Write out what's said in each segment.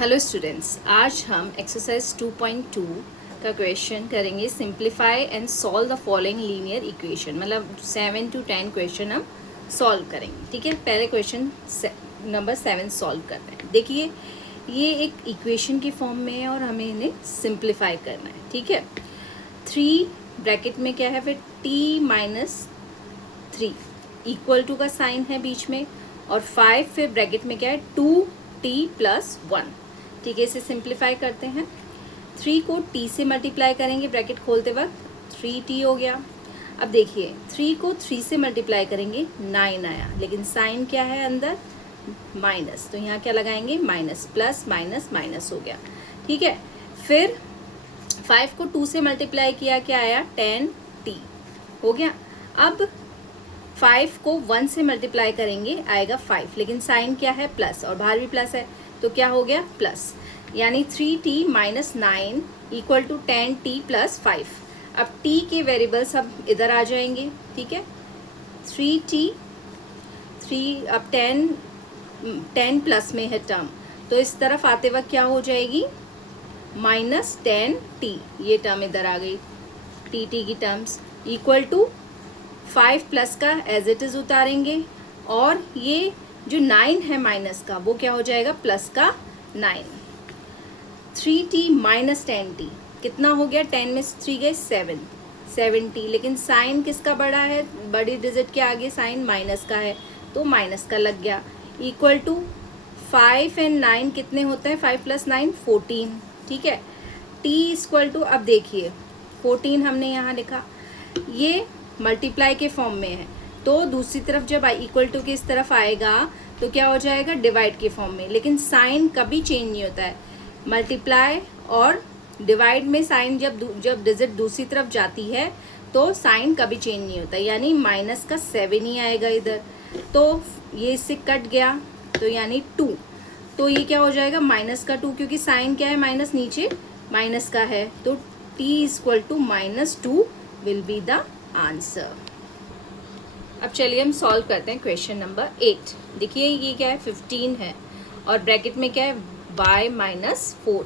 Hello students, आज हम exercise 2.2 का क्वेश्चन करेंगे। Simplify and solve the following linear equation. मतलब 7 to 10 क्वेश्चन हम सॉल्व करेंगे। ठीक है, पहले क्वेश्चन नंबर 7 सॉल्व करते हैं। देखिए, ये एक इक्वेशन की फॉर्म में है और हमें इन्हें सिंप्लीफाई करना है। ठीक है, 3 ब्रैकेट में क्या है, फिर t-3 इक्वल टू का साइन है बीच में, और 5 फिर ब्रैकेट में क्या है, 2t+1। ठीक है, इसे सिंप्लीफाई करते हैं। 3 को t से मल्टीप्लाई करेंगे ब्रैकेट खोलते वक्त, 3t हो गया। अब देखिए, 3 को 3 से मल्टीप्लाई करेंगे 9 आया, लेकिन साइन क्या है अंदर, माइनस, तो यहाँ क्या लगाएंगे, माइनस, प्लस माइनस माइनस हो गया। ठीक है, फिर 5 को 2 से मल्टीप्लाई किया, क्या आया, 10t हो गया। अब 5 को 1 से मल्टीप्लाई करेंगे, आएगा 5, लेकिन साइन क्या है, प्लस, और बाहर भी प्लस है, तो क्या हो गया, प्लस, यानी 3t - 9 इक्वल टू 10t+5। अब t के वेरिएबल्स अब इधर आ जाएंगे। ठीक है, 3 अब 10 प्लस में है टर्म, तो इस तरफ आते वक्त क्या हो जाएगी, -10t, ये टर्म इधर आ गई, टी की टर्म्स, इक्वल टू 5 प्लस का एज इट इज़ उतारेंगे, और ये जो 9 है माइनस का, वो क्या हो जाएगा, प्लस का 9। 3t - 10t कितना हो गया, 10 में 3 गए 7t, लेकिन साइन किसका बड़ा है, बड़ी डिजिट के आगे साइन माइनस का है, तो माइनस का लग गया, इक्वल टू 5 और 9 कितने होते हैं, 5 + 9 14। ठीक है, t इक्वल टू, अब देखिए 14 हमने यहाँ लिखा, ये मल्टीप्लाई के फॉर्म में है, तो दूसरी तरफ जब i इक्वल टू के इस तरफ आएगा तो क्या हो जाएगा, डिवाइड के फॉर्म में। लेकिन साइन कभी चेंज नहीं होता है, मल्टीप्लाई और डिवाइड में साइन जब डिजिट दूसरी तरफ जाती है तो साइन कभी चेंज नहीं होता, यानी माइनस का 7 ही आएगा इधर, तो ये इससे कट गया, तो यानी 2, तो ये क्या हो जाएगा, माइनस का 2, क्योंकि साइन क्या है, माइनस, नीचे माइनस का है, तो t = -2 will be the answer. अब चलिए हम सॉल्व करते हैं क्वेश्चन नंबर 8। देखिए, ये क्या है, 15 है, और ब्रैकेट में क्या है, y - 4,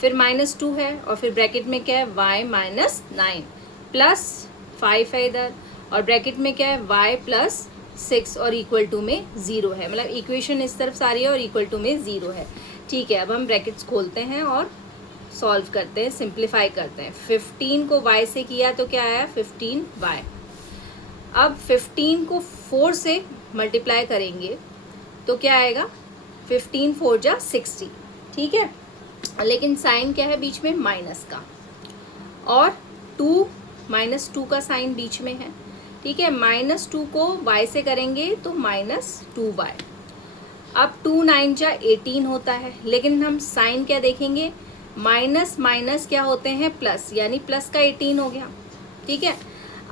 फिर -2 है, और फिर ब्रैकेट में क्या है, y - 9 प्लस 5 है इधर, और ब्रैकेट में क्या है, y + 6, और इक्वल टू में 0 है। मतलब इक्वेशन इस तरफ सारी है और इक्वल टू में 0 है। ठीक है, अब हम ब्रैकेट्स खोलते हैं और सॉल्व करते हैं, सिंप्लीफाई करते हैं। 15 को y से किया तो क्या आया, 15y। अब 15 को 4 से मल्टीप्लाई करेंगे तो क्या आएगा, 15 × 4 = 60। ठीक है, लेकिन साइन क्या है बीच में, माइनस का, और 2 -2 का साइन बीच में है। ठीक है, -2 को y से करेंगे तो -2y। अब 2 × 9 = 18 होता है, लेकिन हम साइन क्या देखेंगे, माइनस माइनस क्या होते हैं, प्लस, यानी प्लस का 18 हो गया। ठीक है,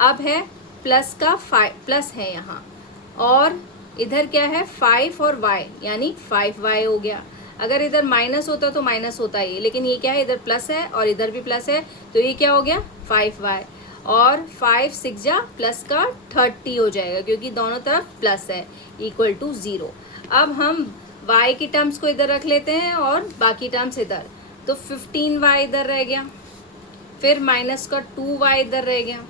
अब है प्लस का 5, प्लस है यहाँ, और इधर क्या है, 5 और y, यानी 5y हो गया। अगर इधर माइनस होता तो माइनस होता ही, लेकिन ये क्या है, इधर प्लस है और इधर भी प्लस है, तो ये क्या हो गया, 5y, और 5 × 6 = प्लस का 30 हो जाएगा, क्योंकि दोनों तरफ प्लस है, इक्वल टू 0। अब हम y की टर्म्स को इधर रख लेते हैं और बाकी टर्म्स इधर, तो 15y इधर रह गया, फिर माइनस का 2y इधर रह गया,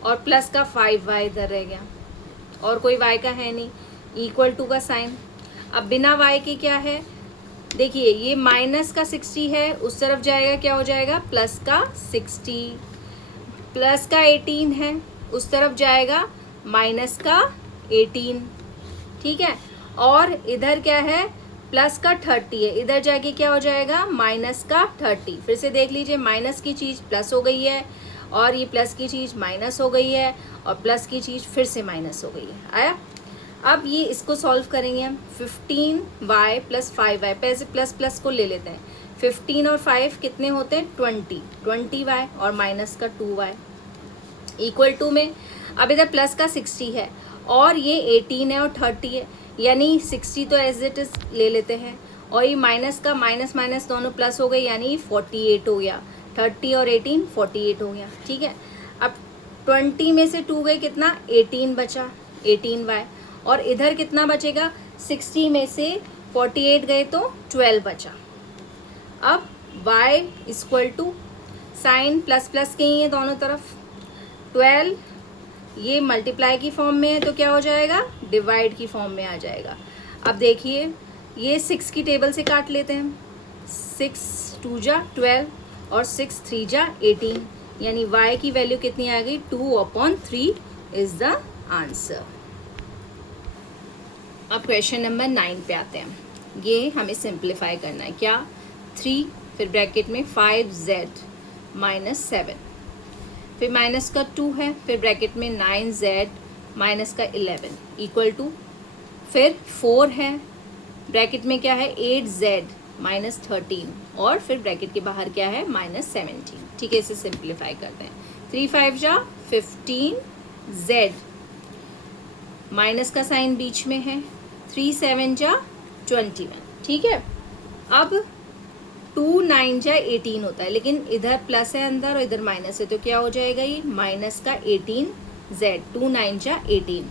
और प्लस का 5y इधर रह गया, और कोई y का है नहीं, इक्वल टू का साइन। अब बिना y के क्या है, देखिए, ये माइनस का 60 है, उस तरफ जाएगा, क्या हो जाएगा, प्लस का 60, प्लस का 18 है, उस तरफ जाएगा माइनस का 18। ठीक है, और इधर क्या है, प्लस का 30 है, इधर जाके क्या हो जाएगा, माइनस का 30। फिर से देख लीजिए, माइनस की चीज़ प्लस हो गई है, और ये प्लस की चीज़ माइनस हो गई है, और प्लस की चीज़ फिर से माइनस हो गई है। आया, अब ये इसको सॉल्व करेंगे हम। 15y + 5y, पैसे प्लस प्लस को ले लेते हैं, 15 और 5 कितने होते हैं, 20y, और माइनस का 2y, इक्वल टू में, अब इधर प्लस का 60 है, और ये 18 है और 30 है, यानी 60 तो एज इट इज ले लेते हैं, और ये माइनस का माइनस माइनस दोनों प्लस हो गए, यानी 48 हो गया, 30 और 18 48 हो गया। ठीक है, अब 20 में से 2 गए, कितना, 18 बचा, 18y, और इधर कितना बचेगा, 60 में से 48 गए तो 12 बचा। अब y equal to sine plus plus के ही है दोनों तरफ, 12 ये मल्टीप्लाई की फॉर्म में है तो क्या हो जाएगा, डिवाइड की फॉर्म में आ जाएगा। अब देखिए ये 6 की टेबल से काट लेते हैं, 6 2 जा 12 और 6 3 जा 18, यानी y की वैल्यू कितनी आ गई, 2/3 इज द आंसर। अब क्वेश्चन नंबर 9 पे आते हैं। ये हमें सिंप्लीफाई करना है, क्या 3 फिर ब्रैकेट में 5z माइनस 7, फिर माइनस का 2 है, फिर ब्रैकेट में 9z माइनस का 11 इक्वल टू, फिर 4 है, ब्रैकेट में क्या है 8z माइनस 13 और फिर ब्रैकेट के बाहर क्या है माइनस 17। ठीक है, इसे सिंप्लीफाई करते हैं। 3 5 जा 15z, माइनस का साइन बीच में है, 3 7 जा 21। ठीक है, अब 2 9 जा 18 होता है, लेकिन इधर प्लस है अंदर और इधर माइनस है तो क्या हो जाएगा, ये माइनस का 18z, 2 9 जा 18।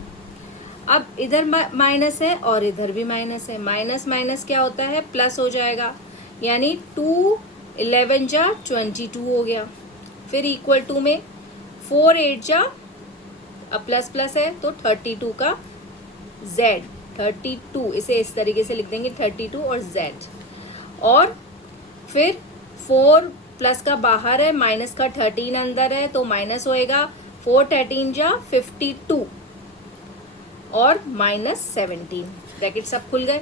अब इधर माइनस है और इधर भी माइनस है, माइनस माइनस क्या होता है, प्लस हो जाएगा, यानी 2 11 जा 22 हो गया। फिर इक्वल टू में 4 8 जा, अब प्लस प्लस है तो 32 का z, 32 इसे इस तरीके से लिख देंगे 32 और z, और फिर 4 प्लस का बाहर है, माइनस का 13 अंदर है तो माइनस होएगा, 4 13 जा 52 और माइनस 17, ब्रैकेट सब खुल गए।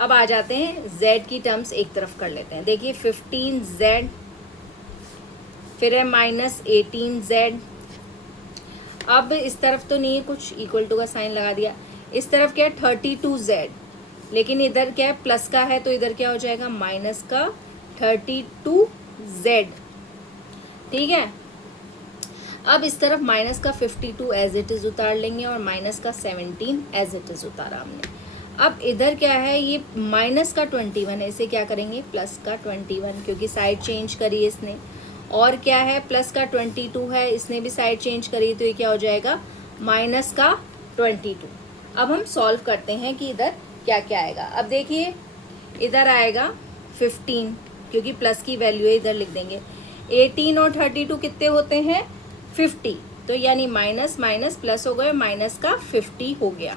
अब आ जाते हैं z की टर्म्स एक तरफ कर लेते हैं। देखिए 15z, फिर है माइनस 18z, अब इस तरफ तो नहीं है कुछ, इक्वल टू का साइन लगा दिया, इस तरफ क्या है 32z, लेकिन इधर क्या है प्लस का है तो इधर क्या हो जाएगा माइनस का 32z। ठीक है, अब इस तरफ माइनस का 52 एज इट इज़ उतार लेंगे और माइनस का 17 एज इट इज़ उतारा हमने। अब इधर क्या है, ये माइनस का 21 है, इसे क्या करेंगे प्लस का 21, क्योंकि साइड चेंज करी है इसने, और क्या है प्लस का 22 है, इसने भी साइड चेंज करी तो ये क्या हो जाएगा माइनस का 22। अब हम सॉल्व करते हैं कि इधर क्या क्या आएगा। अब देखिए इधर आएगा 15, क्योंकि प्लस की वैल्यू है इधर लिख देंगे, 18 और 32 कितने होते हैं 50, तो यानी माइनस माइनस प्लस हो गए, माइनस का 50 हो गया।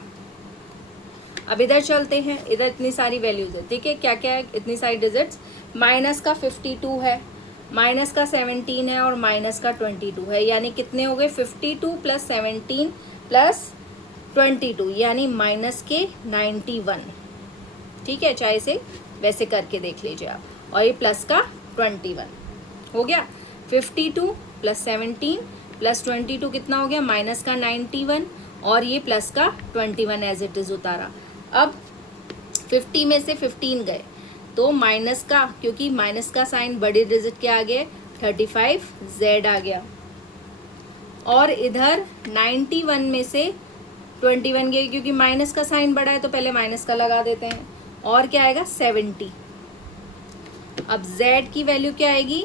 अब इधर चलते हैं, इधर इतनी सारी वैल्यूज है, ठीक है, क्या क्या है इतनी सारी डिजिट्स, माइनस का 52 है, माइनस का 17 है और माइनस का 22 है, यानी कितने हो गए 52 प्लस 17 प्लस 22, यानी माइनस के 91। ठीक है, चाहे इसे वैसे करके देख लीजिए आप, और ये प्लस का 21 हो गया। 52 प्लस 17 प्लस 22 कितना हो गया माइनस का 91, और ये प्लस का 21 एज इट इज़ उतारा। अब 50 में से 15 गए तो माइनस का, क्योंकि माइनस का साइन बड़ी डिजिट के आगे 35z आ गया, और इधर 91 में से 21 गए, क्योंकि माइनस का साइन बड़ा है तो पहले माइनस का लगा देते हैं, और क्या आएगा 70। अब z की वैल्यू क्या आएगी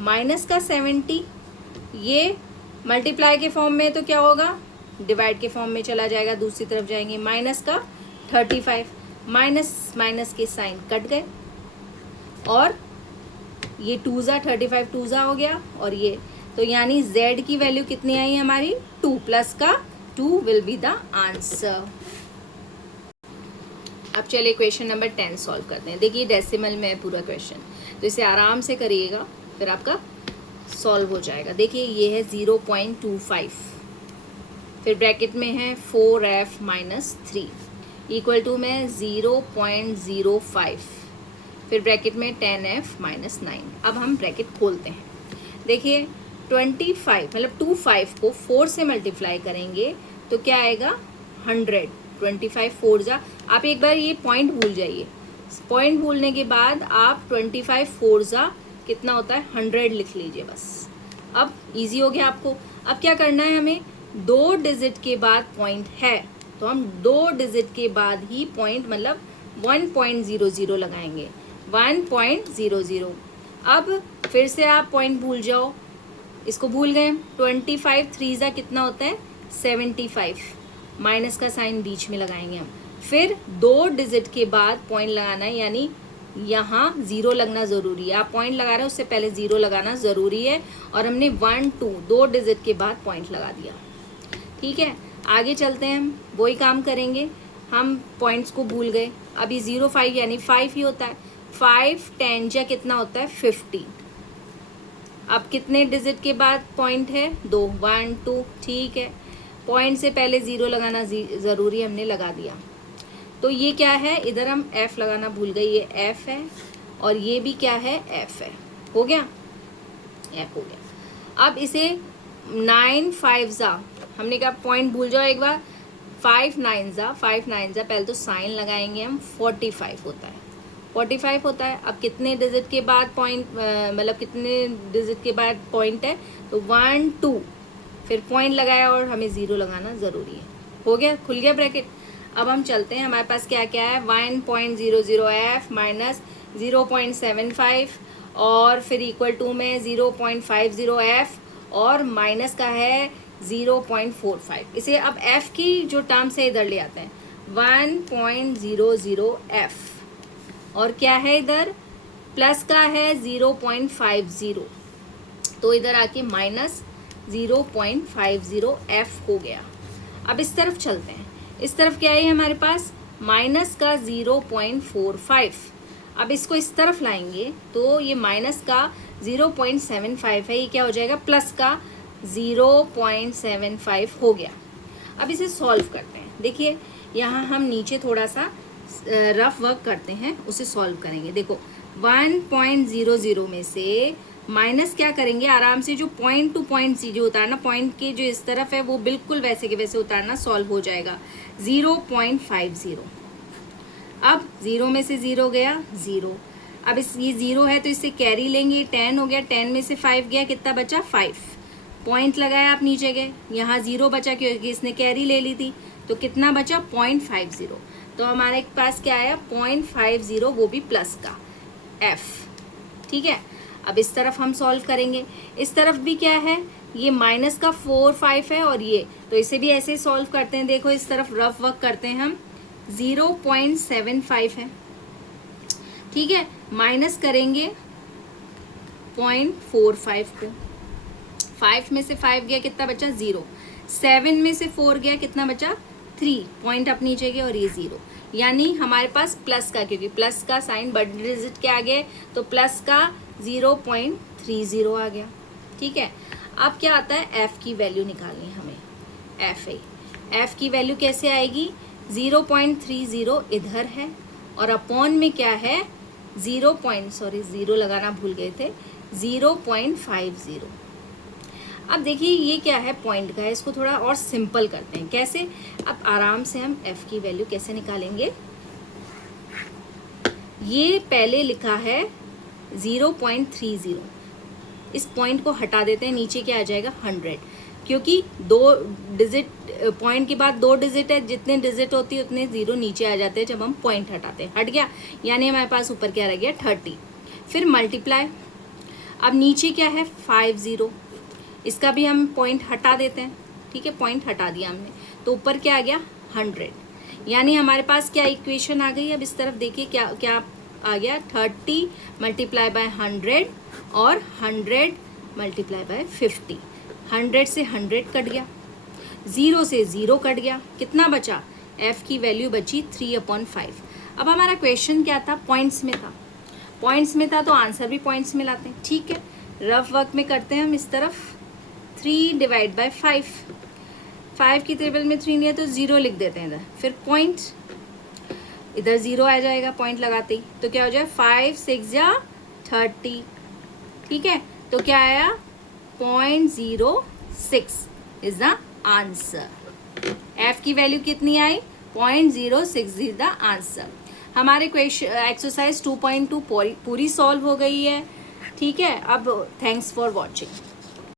माइनस का 70, ये मल्टीप्लाई के फॉर्म में तो क्या होगा डिवाइड के फॉर्म में चला जाएगा, दूसरी तरफ जाएंगे, माइनस का 35, माइनस माइनस के साइन कट गए, और ये 2 35 2 हो गया, और ये तो यानी z की वैल्यू कितनी आई हमारी 2, प्लस का 2 विल बी द आंसर। अब चलिए क्वेश्चन नंबर 10 सॉल्व करते हैं। देखिए डेसिमल में है पूरा क्वेश्चन, तो इसे आराम से करिएगा फिर आपका सॉल्व हो जाएगा। देखिए ये है 0.25, फिर ब्रैकेट में है 4f माइनस 3 इक्वल टू में 0.05, फिर ब्रैकेट में 10f माइनस 9। अब हम ब्रैकेट खोलते हैं। देखिए 25 मतलब 25 को 4 से मल्टीप्लाई करेंगे तो क्या आएगा 100, 25 4 जा, आप एक बार ये पॉइंट भूल जाइए, पॉइंट भूलने के बाद आप 25 4 जा कितना होता है 100 लिख लीजिए बस। अब इजी हो गया आपको। अब क्या करना है हमें, 2 डिजिट के बाद पॉइंट है तो हम 2 डिजिट के बाद ही पॉइंट मतलब 1.00 लगाएंगे, 1.00। अब फिर से आप पॉइंट भूल जाओ, इसको भूल गए, 25 3 जा कितना होता है 75, माइनस का साइन बीच में लगाएंगे हम, फिर 2 डिजिट के बाद पॉइंट लगाना है, यानी यहाँ ज़ीरो लगना ज़रूरी है। आप पॉइंट लगा रहे हैं उससे पहले ज़ीरो लगाना ज़रूरी है, और हमने 1 2 दो डिजिट के बाद पॉइंट लगा दिया। ठीक है, आगे चलते हैं, हम वही काम करेंगे। हम पॉइंट्स को भूल गए। अभी 0 5 यानी 5 ही होता है। 5 10 जा कितना होता है 50। अब कितने डिजिट के बाद पॉइंट है 2 1 2। ठीक है, पॉइंट से पहले ज़ीरो लगाना ज़रूरी, हमने लगा दिया। तो ये क्या है, इधर हम f लगाना भूल गए, ये f है और ये भी क्या है f है। हो गया, f हो गया। अब इसे 9 5 जा, हमने कहा पॉइंट भूल जाओ एक बार। 5 9 जा पहले तो साइन लगाएंगे हम, 45 होता है, 45 होता है। अब कितने डिजिट के बाद पॉइंट, मतलब कितने डिजिट के बाद पॉइंट है, तो 1 2 फिर पॉइंट लगाया और हमें ज़ीरो लगाना ज़रूरी है। हो गया, खुल गया ब्रैकेट। अब हम चलते हैं, हमारे पास क्या क्या है, 1.00f माइनस 0.75 और फिर इक्वल टू में 0.50f और माइनस का है 0.45। इसे अब f की जो टर्म्स है इधर ले आते हैं, 1.00f और क्या है इधर प्लस का है 0.50, तो इधर आके माइनस 0.50f हो गया। अब इस तरफ चलते हैं, इस तरफ क्या है हमारे पास माइनस का 0.45। अब इसको इस तरफ लाएंगे तो ये माइनस का 0.75 है, ये क्या हो जाएगा प्लस का 0.75 हो गया। अब इसे सॉल्व करते हैं। देखिए यहाँ हम नीचे थोड़ा सा रफ वर्क करते हैं, उसे सॉल्व करेंगे। देखो 1.00 में से माइनस क्या करेंगे, आराम से जो पॉइंट टू पॉइंट सी जो उतारना, पॉइंट के जो इस तरफ है वो बिल्कुल वैसे के वैसे उतारना, सॉल्व हो जाएगा 0.50। अब 0 में से 0 गया 0। अब इस ये 0 है तो इससे कैरी लेंगे, 10 हो गया, 10 में से 5 गया, कितना बचा 5। पॉइंट लगाया आप नीचे गए, यहाँ 0 बचा क्योंकि इसने कैरी ले ली थी, तो कितना बचा 0.50। तो हमारे पास क्या आया 0.50, वो भी प्लस का f। ठीक है, अब इस तरफ हम सॉल्व करेंगे। इस तरफ भी क्या है, ये माइनस का 4 5 है और ये, तो इसे भी ऐसे सॉल्व करते हैं। देखो इस तरफ रफ वर्क करते हैं हम, 0.75 है। ठीक है, माइनस करेंगे 0.45 को, 5 में से 5 गया, कितना बचा 0। 7 में से 4 गया, कितना बचा 3, पॉइंट अपनी जगह और ये 0। यानी हमारे पास प्लस का, क्योंकि प्लस का साइन बड़े डिजिट के आगे, तो प्लस का 0.30 आ गया। ठीक है, अब क्या आता है f की वैल्यू निकालनी हमें, f की वैल्यू कैसे आएगी, 0.30 इधर है और अपॉन में क्या है 0 लगाना भूल गए थे, 0.50। अब देखिए ये क्या है पॉइंट का है, इसको थोड़ा और सिंपल करते हैं। कैसे, अब आराम से हम f की वैल्यू कैसे निकालेंगे, ये पहले लिखा है 0.30, इस पॉइंट को हटा देते हैं, नीचे क्या आ जाएगा 100, क्योंकि 2 डिजिट पॉइंट के बाद 2 डिजिट है, जितने डिजिट होती है उतने 0 नीचे आ जाते हैं जब हम पॉइंट हटाते हैं। हट गया, यानी हमारे पास ऊपर क्या रह गया 30। फिर मल्टीप्लाई, अब नीचे क्या है 50, इसका भी हम पॉइंट हटा देते हैं। ठीक है, पॉइंट हटा दिया हमने, तो ऊपर क्या आ गया 100, यानी हमारे पास क्या इक्वेशन आ गई। अब इस तरफ देखिए क्या क्या आ गया, 30 मल्टीप्लाई बाय 100 और 100 मल्टीप्लाई बाय 50। 100 से 100 कट गया, 0 से 0 कट गया, कितना बचा, f की वैल्यू बची 3/5। अब हमारा क्वेश्चन क्या था, पॉइंट्स में था, पॉइंट्स में था तो आंसर भी पॉइंट्स में लाते हैं। ठीक है, रफ वर्क में करते हैं हम इस तरफ, 3 डिवाइड बाय 5 की टेबल में 3 नहीं है तो 0 लिख देते हैं इधर, फिर पॉइंट, इधर 0 आ जाएगा पॉइंट लगाते ही, तो क्या हो जाएगा 5 6 या 30। ठीक है, तो क्या आया 0.06 इज द आंसर। f की वैल्यू कितनी आई 0.06 इज द आंसर। हमारे क्वेश्चन एक्सरसाइज 2.2 पूरी सॉल्व हो गई है। ठीक है, अब थैंक्स फॉर वॉचिंग।